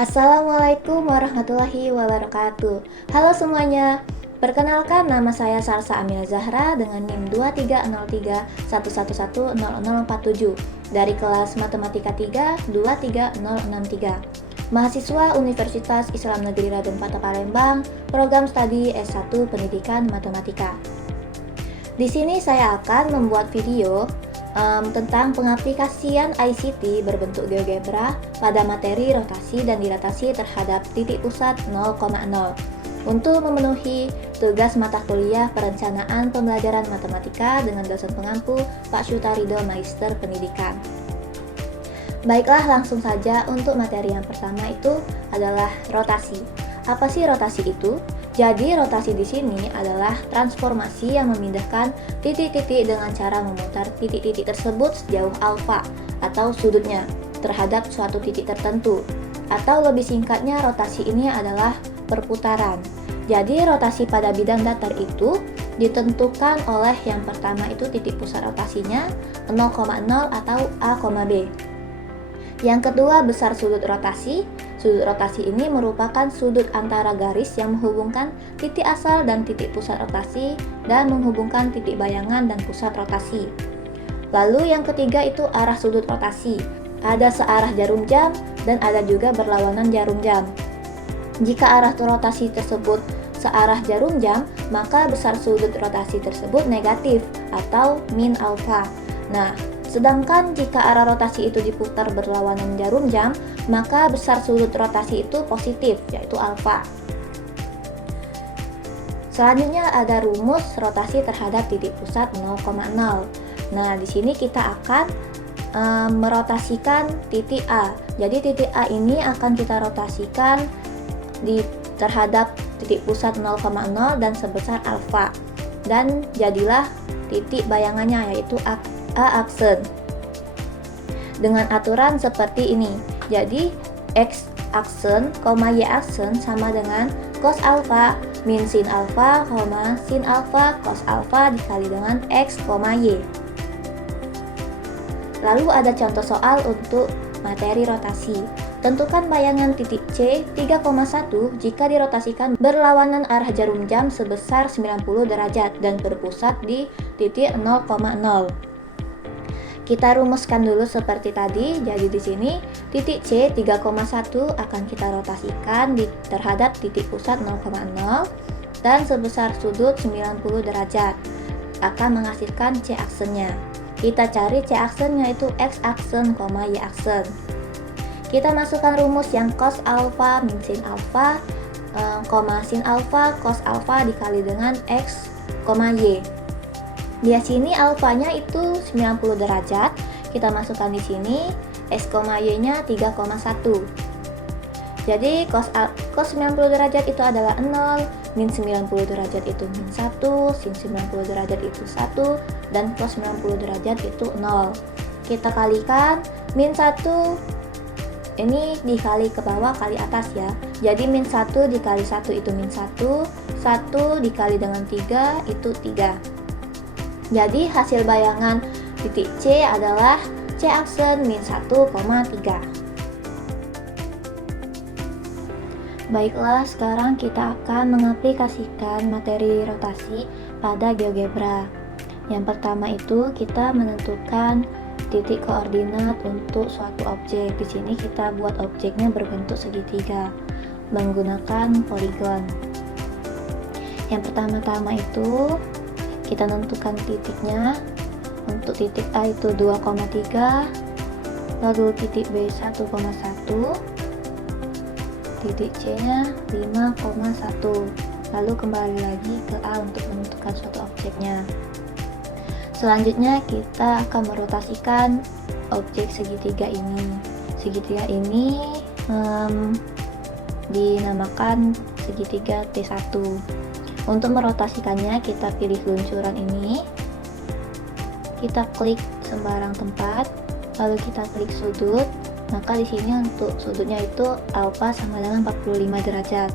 Assalamualaikum warahmatullahi wabarakatuh. Halo semuanya. Perkenalkan, nama saya Salsa Amila Zahra dengan NIM 230311100047 dari kelas Matematika 3 23063. Mahasiswa Universitas Islam Negeri Raden Patah Palembang, program studi S1 Pendidikan Matematika. Di sini saya akan membuat video tentang pengaplikasian ICT berbentuk GeoGebra pada materi rotasi dan dilatasi terhadap titik pusat 0,0 untuk memenuhi tugas mata kuliah perencanaan pembelajaran matematika dengan dosen pengampu Pak Syutarido Magister Pendidikan. Baiklah, langsung saja untuk materi yang pertama itu adalah rotasi. Apa sih rotasi itu? Jadi rotasi di sini adalah transformasi yang memindahkan titik-titik dengan cara memutar titik-titik tersebut sejauh alfa atau sudutnya terhadap suatu titik tertentu. Atau lebih singkatnya, rotasi ini adalah perputaran. Jadi rotasi pada bidang datar itu ditentukan oleh yang pertama itu titik pusat rotasinya 0,0 atau A, B. Yang kedua, besar sudut rotasi. Sudut rotasi ini merupakan sudut antara garis yang menghubungkan titik asal dan titik pusat rotasi dan menghubungkan titik bayangan dan pusat rotasi. Lalu yang ketiga itu arah sudut rotasi. Ada searah jarum jam dan ada juga berlawanan jarum jam. Jika arah rotasi tersebut searah jarum jam, maka besar sudut rotasi tersebut negatif atau min alfa. Nah, sedangkan jika arah rotasi itu diputar berlawanan jarum jam, maka besar sudut rotasi itu positif, yaitu alfa. Selanjutnya ada rumus rotasi terhadap titik pusat 0,0. Nah, di sini kita akan merotasikan titik A. Jadi titik A ini akan kita rotasikan terhadap titik pusat 0,0 dan sebesar alfa. Dan jadilah titik bayangannya, yaitu A aksen dengan aturan seperti ini. Jadi X aksen, Y aksen sama dengan cos alfa min sin alfa, sin alfa cos alfa dikali dengan X, Y. Lalu ada contoh soal untuk materi rotasi. Tentukan bayangan titik C 3,1 jika dirotasikan berlawanan arah jarum jam sebesar 90 derajat dan berpusat di titik 0,0. Kita rumuskan dulu seperti tadi. Jadi di sini titik C 3,1 akan kita rotasikan terhadap titik pusat 0,0 dan sebesar sudut 90 derajat akan menghasilkan C aksennya. Kita cari C aksennya yaitu X aksen, Y aksen. Kita masukkan rumus yang cos alfa min sin alfa, sin alfa cos alfa dikali dengan X, Y. Di sini alfanya itu 90 derajat. Kita masukkan di sini S, Y-nya 3,1. Jadi cos 90 derajat itu adalah 0, min 90 derajat itu min 1, sin 90 derajat itu 1, dan cos 90 derajat itu 0. Kita kalikan min 1 ini dikali ke bawah kali atas ya. Jadi min 1 dikali 1 itu min 1, 1 dikali dengan 3 itu 3. Jadi hasil bayangan titik C adalah C aksen min 1,3. Baiklah, sekarang kita akan mengaplikasikan materi rotasi pada GeoGebra. Yang pertama itu kita menentukan titik koordinat untuk suatu objek. Di sini kita buat objeknya berbentuk segitiga menggunakan poligon. Yang pertama-tama itu kita tentukan titiknya. Untuk titik A itu 2,3, lalu titik B 1,1, titik C nya 5,1, lalu kembali lagi ke A untuk menentukan suatu objeknya. Selanjutnya kita akan merotasikan objek segitiga ini. Segitiga ini dinamakan segitiga T1. Untuk merotasikannya kita pilih luncuran ini, kita klik sembarang tempat, lalu kita klik sudut. Maka di sini untuk sudutnya itu alfa sama dengan 45 derajat.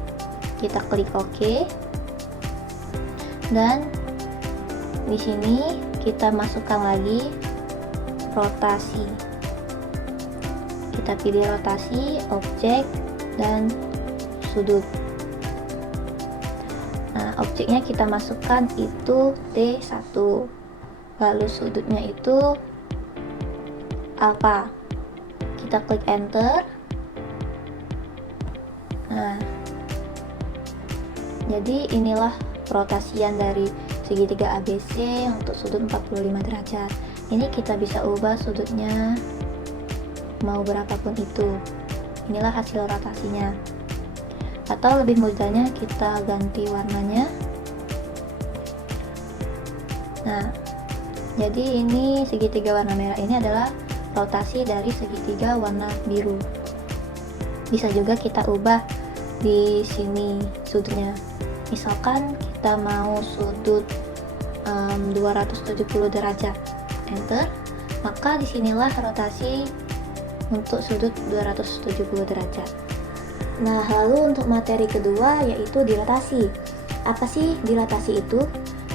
Kita klik OK. Dan di sini kita masukkan lagi rotasi. Kita pilih rotasi, objek, dan sudut. Nah, objeknya kita masukkan itu T1, lalu sudutnya itu alfa. Kita klik enter. Nah, jadi inilah rotasian dari segitiga ABC untuk sudut 45 derajat. Ini kita bisa ubah sudutnya mau berapapun itu. Inilah hasil rotasinya. Atau lebih mudahnya kita ganti warnanya. Nah, jadi ini segitiga warna merah ini adalah rotasi dari segitiga warna biru. Bisa juga kita ubah di sini sudutnya. Misalkan kita mau sudut 270 derajat, enter. Maka disinilah rotasi untuk sudut 270 derajat. Nah, lalu untuk materi kedua yaitu dilatasi. Apa sih dilatasi itu?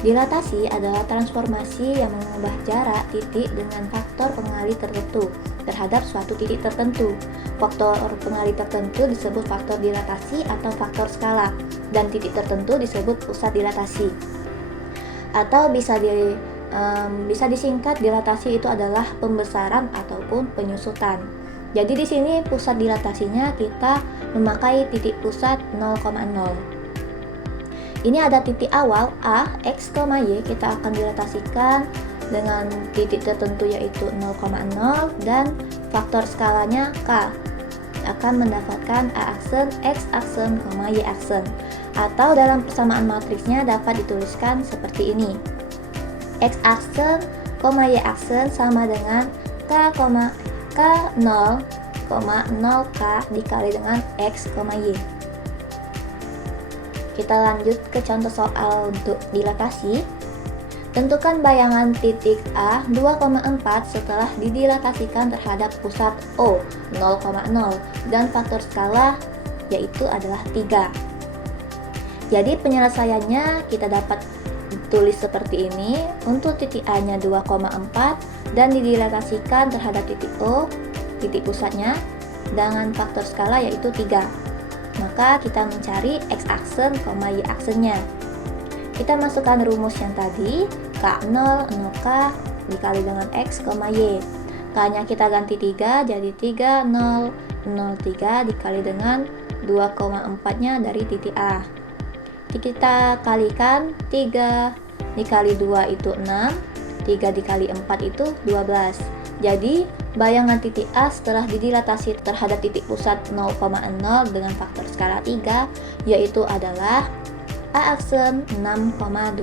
Dilatasi adalah transformasi yang mengubah jarak titik dengan faktor pengalih tertentu terhadap suatu titik tertentu. Faktor pengalih tertentu disebut faktor dilatasi atau faktor skala, dan titik tertentu disebut pusat dilatasi. Atau bisa disingkat, dilatasi itu adalah pembesaran ataupun penyusutan. Jadi di sini pusat dilatasinya kita memakai titik pusat 0,0. Ini ada titik awal A, X, Y, kita akan dilatasikan dengan titik tertentu yaitu 0,0 dan faktor skalanya K. Akan mendapatkan A aksen, X aksen, Y aksen. Atau dalam persamaan matriksnya dapat dituliskan seperti ini. X aksen, Y aksen sama dengan K 0,0K dikali dengan X, Y. Kita lanjut ke contoh soal untuk dilatasi. Tentukan bayangan titik A 2,4 setelah didilatasikan terhadap pusat O 0,0 dan faktor skala yaitu adalah 3. Jadi penyelesaiannya kita dapat tulis seperti ini. Untuk titik A nya 2,4 dan didilatasikan terhadap titik O, titik pusatnya, dengan faktor skala yaitu 3. Maka kita mencari X aksen, Y aksennya. Kita masukkan rumus yang tadi, K0, 0K dikali dengan X, Y. K-nya kita ganti 3, jadi 3, 0, 0, 3 dikali dengan 2,4-nya dari titik A. Kita kalikan, 3 dikali 2 itu 6, 3 dikali 4 itu 12. Jadi bayangan titik A setelah didilatasi terhadap titik pusat 0,0 dengan faktor skala 3 yaitu adalah A aksen 6,12.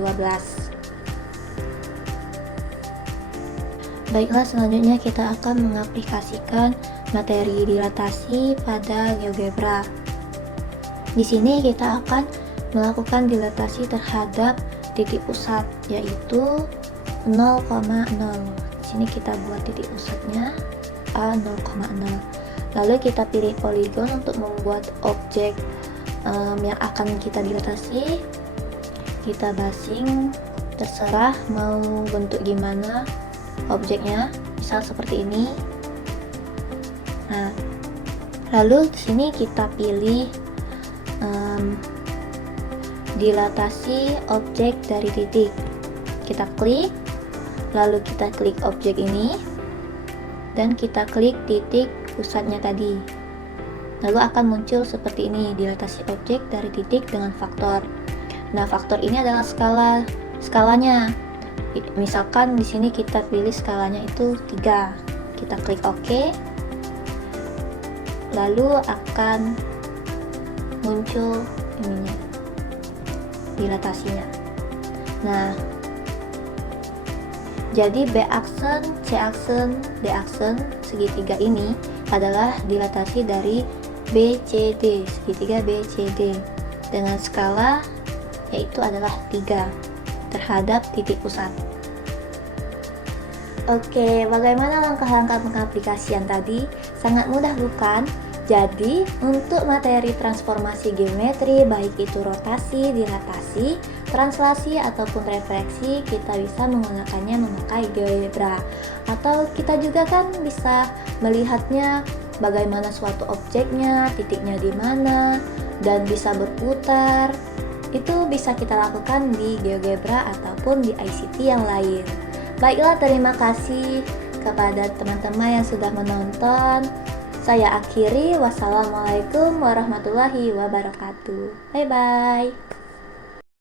Baiklah, selanjutnya kita akan mengaplikasikan materi dilatasi pada GeoGebra. Di sini kita akan melakukan dilatasi terhadap titik pusat yaitu 0,0. Di sini kita buat titik pusatnya A 0,0. Lalu kita pilih poligon untuk membuat objek yang akan kita dilatasi. Kita basing, terserah mau bentuk gimana objeknya, misal seperti ini. Nah, lalu di sini kita pilih dilatasi objek dari titik. Kita klik, lalu kita klik objek ini dan kita klik titik pusatnya tadi. Lalu akan muncul seperti ini, dilatasi objek dari titik dengan faktor. Nah, faktor ini adalah skalanya. Misalkan di sini kita pilih skalanya itu 3. Kita klik OK. Lalu akan muncul ininya, dilatasinya. Nah, jadi B aksen, C aksen, D aksen segitiga ini adalah dilatasi dari BCD, segitiga BCD dengan skala yaitu adalah 3 terhadap titik pusat. Oke, bagaimana langkah-langkah pengaplikasian tadi? Sangat mudah bukan? Jadi, untuk materi transformasi geometri, baik itu rotasi, dilatasi, translasi, ataupun refleksi, kita bisa menggunakannya memakai GeoGebra. Atau kita juga kan bisa melihatnya bagaimana suatu objeknya, titiknya di mana, dan bisa berputar. Itu bisa kita lakukan di GeoGebra ataupun di ICT yang lain. Baiklah, terima kasih kepada teman-teman yang sudah menonton. Saya akhiri, wassalamualaikum warahmatullahi wabarakatuh. Bye-bye.